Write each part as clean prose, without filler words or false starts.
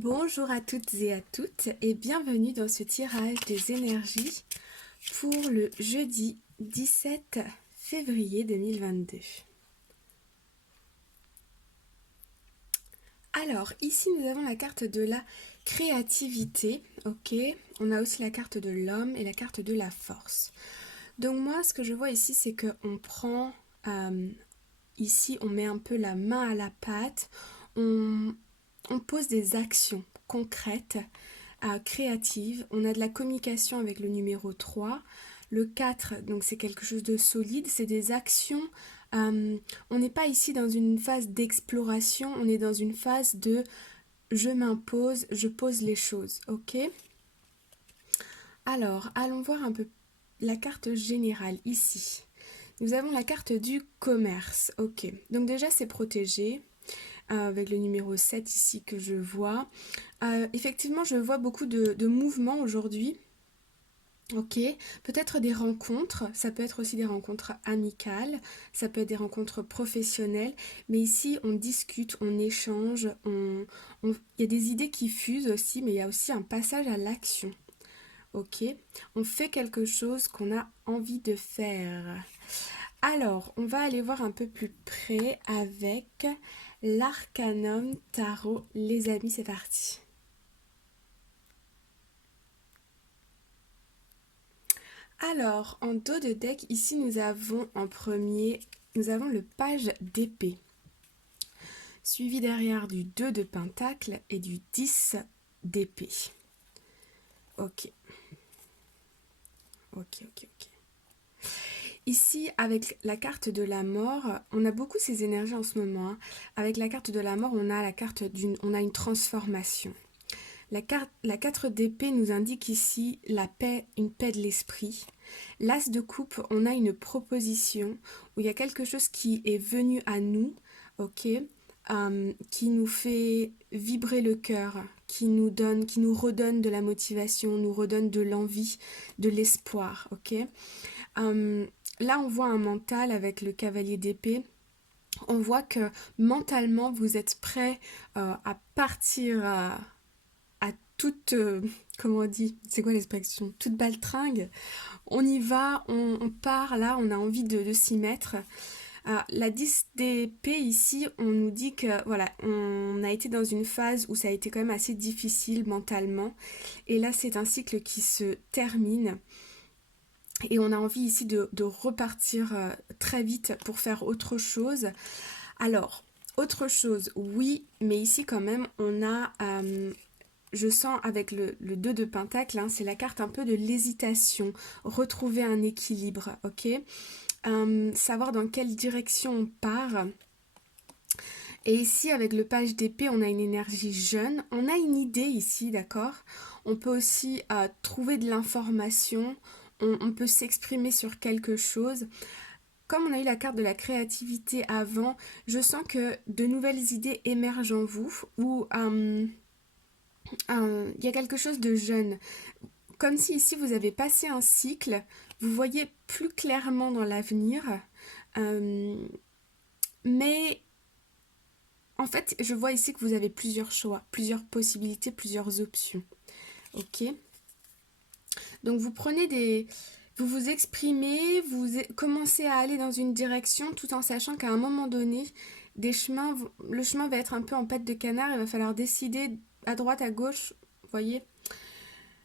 Bonjour à toutes et à toutes et bienvenue dans ce tirage des énergies pour le jeudi 17 février 2022. Alors ici nous avons la carte de la créativité, ok. On a aussi la carte de l'homme et la carte de la force. Donc moi ce que je vois ici c'est qu'on prend, ici on met un peu la main à la pâte, on pose des actions concrètes, créatives. On a de la communication avec le numéro 3. Le 4, donc c'est quelque chose de solide, c'est des actions. On n'est pas ici dans une phase d'exploration, on est dans une phase de je m'impose, je pose les choses, ok. Alors, allons voir un peu la carte générale ici. Nous avons la carte du commerce, ok. Donc déjà c'est protégé, avec le numéro 7 ici que je vois. Effectivement, je vois beaucoup de mouvements aujourd'hui. Ok, peut-être des rencontres, ça peut être aussi des rencontres amicales, ça peut être des rencontres professionnelles, mais ici on discute, on échange, il y a des idées qui fusent aussi, mais il y a aussi un passage à l'action. Ok, on fait quelque chose qu'on a envie de faire. Alors, on va aller voir un peu plus près avec l'Arcanum Tarot. Les amis, c'est parti. Alors, en dos de deck, ici nous avons en premier, nous avons le page d'épée, suivi derrière du 2 de pentacle et du 10 d'épée. Ok, ok. Ici, avec la carte de la mort, on a beaucoup ces énergies en ce moment, hein. Avec la carte de la mort, on a on a une transformation. La 4 d'épée nous indique ici la paix, une paix de l'esprit. L'as de coupe, on a une proposition où il y a quelque chose qui est venu à nous, ok, qui nous fait vibrer le cœur, qui nous redonne de la motivation, nous redonne de l'envie, de l'espoir, ok. Là, on voit un mental avec le cavalier d'épée. On voit que mentalement, vous êtes prêt à partir à toute, comment on dit, c'est quoi l'expression, toute baltringue. On y va, on part là, on a envie de s'y mettre. La 10 d'épée ici, on nous dit que voilà, on a été dans une phase où ça a été quand même assez difficile mentalement. Et là, c'est un cycle qui se termine. Et on a envie ici de repartir très vite pour faire autre chose. Alors, autre chose, oui, mais ici quand même, on a je sens avec le 2 de pentacle, hein, c'est la carte un peu de l'hésitation, retrouver un équilibre, ok. Savoir dans quelle direction on part. Et ici, avec le page d'épée, on a une énergie jeune, on a une idée ici, d'accord. On peut aussi trouver de l'information, on peut s'exprimer sur quelque chose. Comme on a eu la carte de la créativité avant, je sens que de nouvelles idées émergent en vous, ou il y a quelque chose de jeune. Comme si ici vous avez passé un cycle, vous voyez plus clairement dans l'avenir, mais en fait je vois ici que vous avez plusieurs choix, plusieurs possibilités, plusieurs options. Ok. Donc vous prenez vous vous exprimez, commencez à aller dans une direction tout en sachant qu'à un moment donné, le chemin va être un peu en patte de canard, il va falloir décider à droite, à gauche, vous voyez.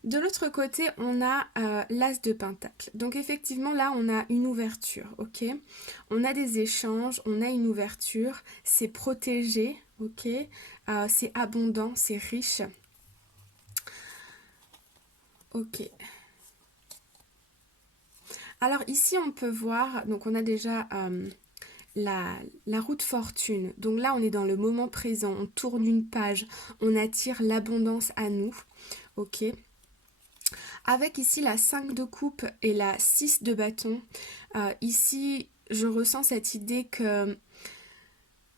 De l'autre côté, on a l'as de pentacle. Donc effectivement, là, on a une ouverture, ok. On a des échanges, on a une ouverture, c'est protégé, ok. C'est abondant, c'est riche. Ok. Alors ici, on peut voir, donc on a déjà la roue de fortune. Donc là, on est dans le moment présent, on tourne une page, on attire l'abondance à nous, ok. Avec ici la 5 de coupe et la 6 de bâton, ici je ressens cette idée que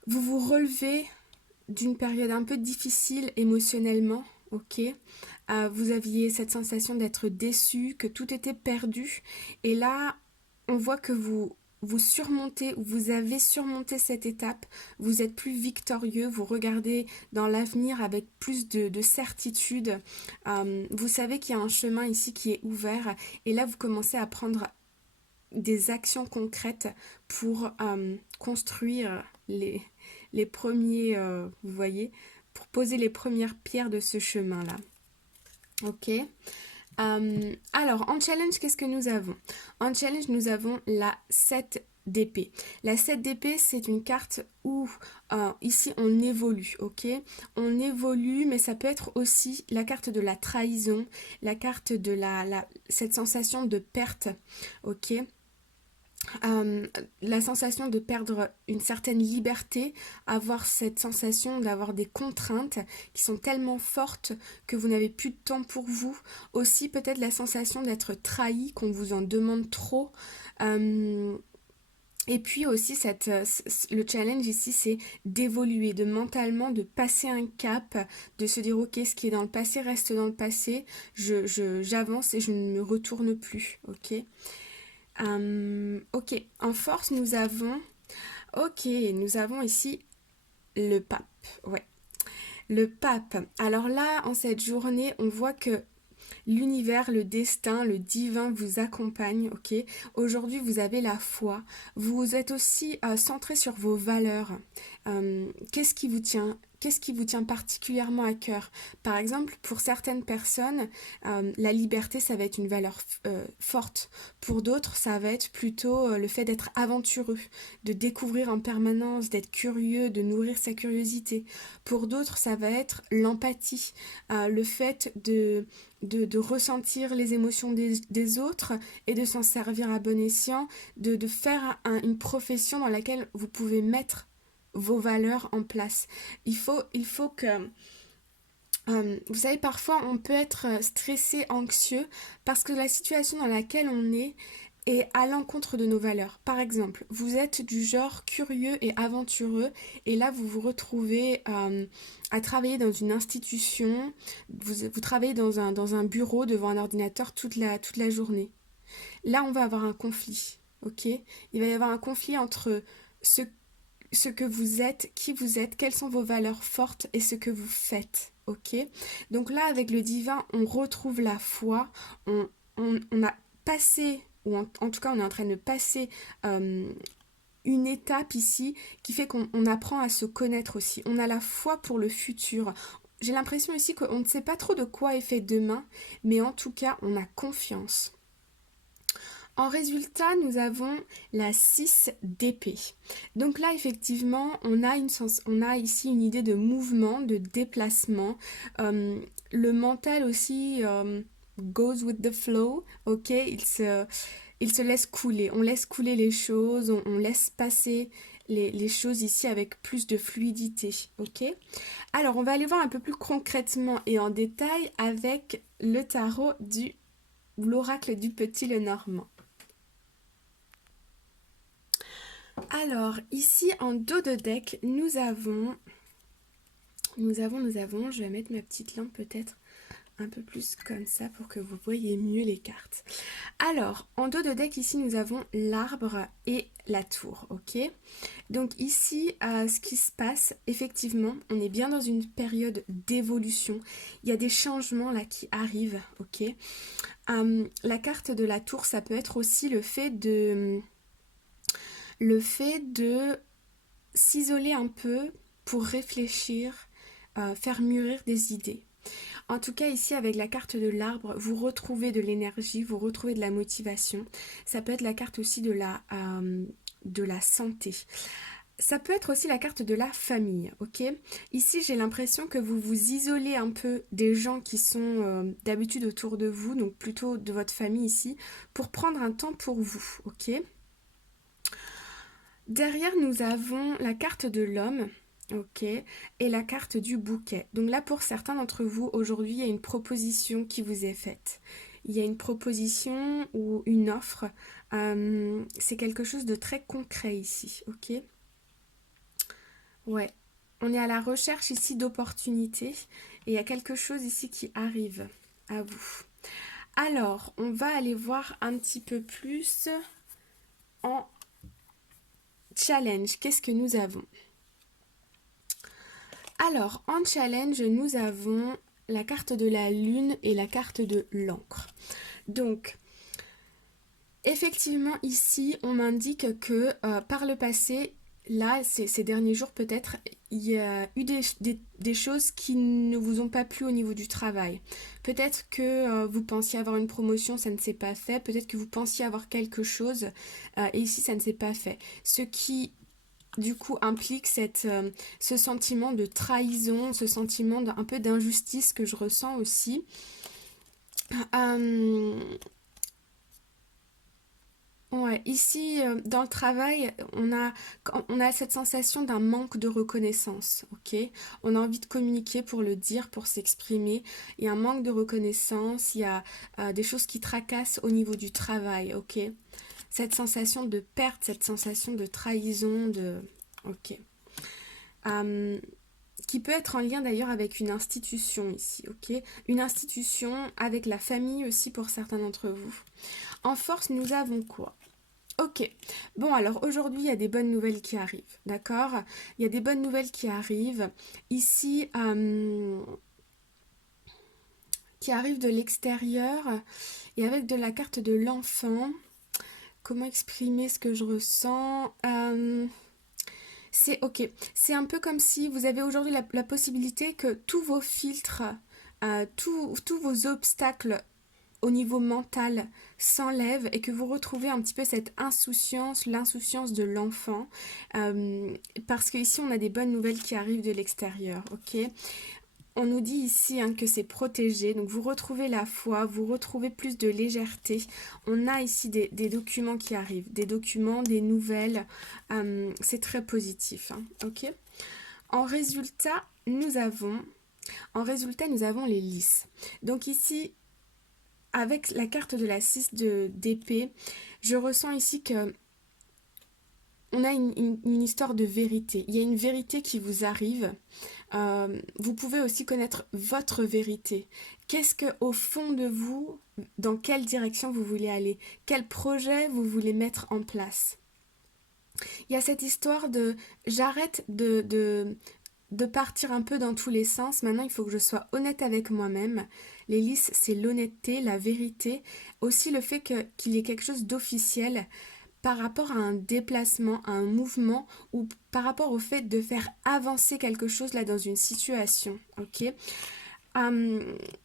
vous vous relevez d'une période un peu difficile émotionnellement, ok. Vous aviez cette sensation d'être déçu, que tout était perdu, et là on voit que vous surmontez, ou vous avez surmonté cette étape, vous êtes plus victorieux, vous regardez dans l'avenir avec plus de certitude. Vous savez qu'il y a un chemin ici qui est ouvert et là vous commencez à prendre des actions concrètes pour construire les premiers, vous voyez, pour poser les premières pierres de ce chemin-là. Ok. Alors, en challenge, qu'est-ce que nous avons? En challenge, nous avons la 7 d'épée. La 7 d'épée, c'est une carte où ici on évolue, ok? On évolue, mais ça peut être aussi la carte de la trahison, la carte de cette sensation de perte, ok? La sensation de perdre une certaine liberté, avoir cette sensation d'avoir des contraintes qui sont tellement fortes que vous n'avez plus de temps pour vous. Aussi peut-être la sensation d'être trahi, qu'on vous en demande trop. Et puis aussi le challenge ici c'est d'évoluer, de mentalement de passer un cap, de se dire ok ce qui est dans le passé reste dans le passé, j'avance et je ne me retourne plus, ok. Ok, en force, nous avons ici le pape. Ouais, le pape. Alors là, en cette journée, on voit que l'univers, le destin, le divin vous accompagne, ok? Aujourd'hui, vous avez la foi. Vous êtes aussi centré sur vos valeurs. Qu'est-ce qui vous tient? Qu'est-ce qui vous tient particulièrement à cœur? Par exemple, pour certaines personnes, la liberté, ça va être une valeur forte. Pour d'autres, ça va être plutôt le fait d'être aventureux, de découvrir en permanence, d'être curieux, de nourrir sa curiosité. Pour d'autres, ça va être l'empathie, le fait de ressentir les émotions des autres et de s'en servir à bon escient, de faire une profession dans laquelle vous pouvez mettre vos valeurs en place. Il faut que... vous savez, parfois on peut être stressé, anxieux, parce que la situation dans laquelle on est à l'encontre de nos valeurs. Par exemple, vous êtes du genre curieux et aventureux, et là vous vous retrouvez à travailler dans une institution, vous travaillez dans un bureau devant un ordinateur toute la journée. Là on va avoir un conflit, ok? Il va y avoir un conflit entre ce que vous êtes, qui vous êtes, quelles sont vos valeurs fortes et ce que vous faites, ok? Donc là, avec le divin, on retrouve la foi, on a passé, ou en tout cas, on est en train de passer une étape ici qui fait qu'on apprend à se connaître aussi. On a la foi pour le futur. J'ai l'impression ici qu'on ne sait pas trop de quoi est fait demain, mais en tout cas, on a confiance. En résultat, nous avons la 6 d'épée. Donc là, effectivement, on a ici une idée de mouvement, de déplacement. Le mental aussi goes with the flow, ok? Il se laisse couler. On laisse couler les choses, on laisse passer les choses ici avec plus de fluidité, ok? Alors, on va aller voir un peu plus concrètement et en détail avec le tarot l'oracle du Petit Lenormand. Alors, ici en dos de deck, nous avons, je vais mettre ma petite lampe peut-être un peu plus comme ça pour que vous voyez mieux les cartes. Alors, en dos de deck, ici, nous avons l'arbre et la tour, ok? Donc ici, ce qui se passe, effectivement, on est bien dans une période d'évolution. Il y a des changements là qui arrivent, ok? La carte de la tour, ça peut être aussi le fait de s'isoler un peu pour réfléchir, faire mûrir des idées. En tout cas, ici, avec la carte de l'arbre, vous retrouvez de l'énergie, vous retrouvez de la motivation. Ça peut être la carte aussi de la santé. Ça peut être aussi la carte de la famille, ok? Ici, j'ai l'impression que vous vous isolez un peu des gens qui sont d'habitude autour de vous, donc plutôt de votre famille ici, pour prendre un temps pour vous, ok? Derrière, nous avons la carte de l'homme, ok, et la carte du bouquet. Donc là, pour certains d'entre vous, aujourd'hui, il y a une proposition qui vous est faite. Il y a une proposition ou une offre. C'est quelque chose de très concret ici, ok? Ouais, on est à la recherche ici d'opportunités et il y a quelque chose ici qui arrive à vous. Alors, on va aller voir un petit peu plus en challenge, qu'est-ce que nous avons? Alors, en challenge, nous avons la carte de la lune et la carte de l'encre. Donc, effectivement, ici, on m'indique que par le passé, là, ces derniers jours peut-être, il y a eu des choses qui ne vous ont pas plu au niveau du travail. Peut-être que vous pensiez avoir une promotion, ça ne s'est pas fait. Peut-être que vous pensiez avoir quelque chose et ici, ça ne s'est pas fait. Ce qui, du coup, implique ce sentiment de trahison, ce sentiment un peu d'injustice que je ressens aussi. Euh, Ouais, ici, dans le travail, on a cette sensation d'un manque de reconnaissance, ok? On a envie de communiquer pour le dire, pour s'exprimer. Il y a un manque de reconnaissance, il y a des choses qui tracassent au niveau du travail, ok? Cette sensation de perte, cette sensation de trahison, de... Ok. Euh, qui peut être en lien d'ailleurs avec une institution ici, ok? Une institution avec la famille aussi pour certains d'entre vous. En force, nous avons quoi? Ok, bon alors aujourd'hui il y a des bonnes nouvelles qui arrivent, d'accord? Il y a des bonnes nouvelles qui arrivent ici, qui arrivent de l'extérieur et avec de la carte de l'enfant. Comment exprimer ce que je ressens? C'est ok, c'est un peu comme si vous avez aujourd'hui la possibilité que tous vos filtres, tous vos obstacles au niveau mental s'enlève et que vous retrouvez un petit peu cette insouciance, l'insouciance de l'enfant. Parce qu'ici, on a des bonnes nouvelles qui arrivent de l'extérieur, ok? On nous dit ici que c'est protégé, donc vous retrouvez la foi, vous retrouvez plus de légèreté. On a ici des documents qui arrivent, des documents, des nouvelles. C'est très positif, ok? En résultat, nous avons les lys. Donc ici, avec la carte de la 6 d'épée, je ressens ici que on a une histoire de vérité. Il y a une vérité qui vous arrive. Vous pouvez aussi connaître votre vérité. Qu'est-ce que au fond de vous, dans quelle direction vous voulez aller? Quel projet vous voulez mettre en place? Il y a cette histoire de j'arrête de partir un peu dans tous les sens. Maintenant, il faut que je sois honnête avec moi-même. Les lys, c'est l'honnêteté, la vérité. Aussi le fait qu'il y ait quelque chose d'officiel par rapport à un déplacement, à un mouvement ou par rapport au fait de faire avancer quelque chose là dans une situation. Ok.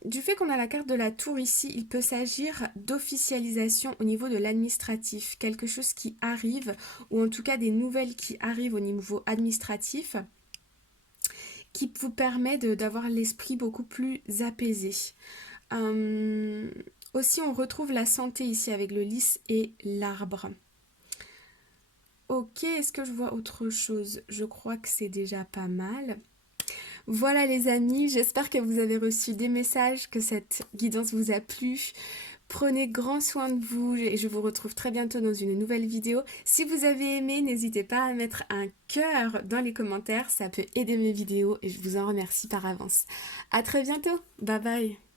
Du fait qu'on a la carte de la tour ici, il peut s'agir d'officialisation au niveau de l'administratif, quelque chose qui arrive, ou en tout cas des nouvelles qui arrivent au niveau administratif, qui vous permet d'avoir l'esprit beaucoup plus apaisé. Aussi, on retrouve la santé ici avec le lys et l'arbre. Ok, est-ce que je vois autre chose? Je crois que c'est déjà pas mal. Voilà les amis, j'espère que vous avez reçu des messages, que cette guidance vous a plu. Prenez grand soin de vous et je vous retrouve très bientôt dans une nouvelle vidéo. Si vous avez aimé, n'hésitez pas à mettre un cœur dans les commentaires, ça peut aider mes vidéos et je vous en remercie par avance. À très bientôt, bye bye.